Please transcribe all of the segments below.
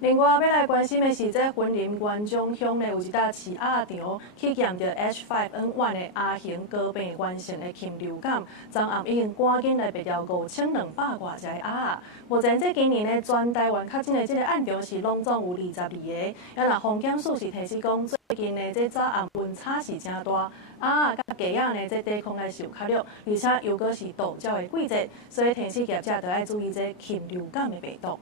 另外，要来关心的是，这云林县中乡呢有一搭饲鸭场去验着 H5N1 的阿型高病原性的禽流感，昨暗已经赶紧来灭掉5200多只鸭。目前这今年呢，全台湾确诊的这个案例是拢总有22个。咱若防检署是提示讲，最近呢这早暗温差是真大，鸭甲鸡仔呢这抵抗力是有较弱，而且又搁是渡鸟的季节，所以天气业者就要注意这禽流感的病毒。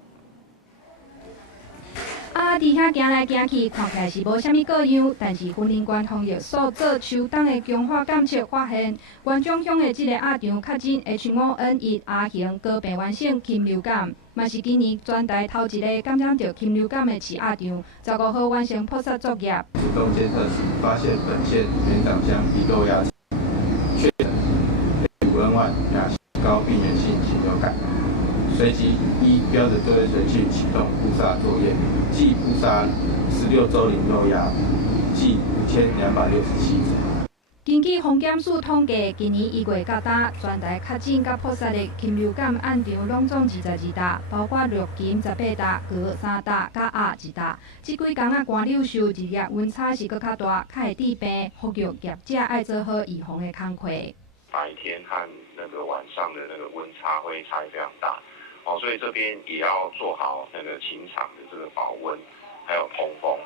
鸭伫遐行来行去，看起来是无啥物个样，但是云林县防疫所做秋冬的强化监测发现，县中乡的这个鸭场确诊 H5N1 鸭型高病原性禽流感，嘛是今年全台头一个感染到禽流感的饲鸭场。15号完成扑杀作业。主动监测时发现本县原长乡低沟鸭确诊H5N1 亚型高病原性禽流感。随即依标准作业程序启动扑杀作业，即扑杀16周龄肉鸭，计5267只。根据防检署统计，今年1月到今，全台确诊甲扑杀的禽流感案场拢总22搭，包括鹿禽18搭、鹅3搭、甲鸭1搭。这几天啊，寒流受日夜温差是搁较大，较会致病，呼吁业者爱做好预防的工课。白天和那个晚上的那个温差会差异非常大。所以这边也要做好那个禽场的这个保温，还有通风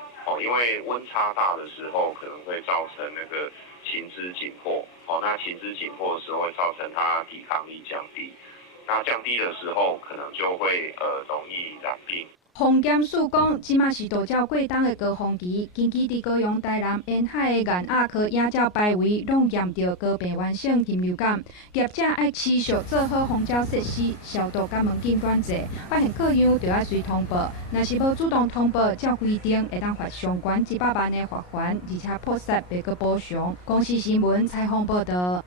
因为温差大的时候可能会造成那个禽只紧迫那禽只紧迫的时候会造成它抵抗力降低，那降低的时候可能就会容易染病。防检署讲，即马是渡鸟过冬的高峰期，近期伫高雄、台南沿海的雁鸭科野鸟排位拢验到高病原性禽流感，业者爱持续做好防鸟设施、消毒甲门禁管制，发现各样就要随通报。若是无主动通报，照规定会当罚上悬100万的罚款，而且破杀袂阁补偿。公视新闻采访报道。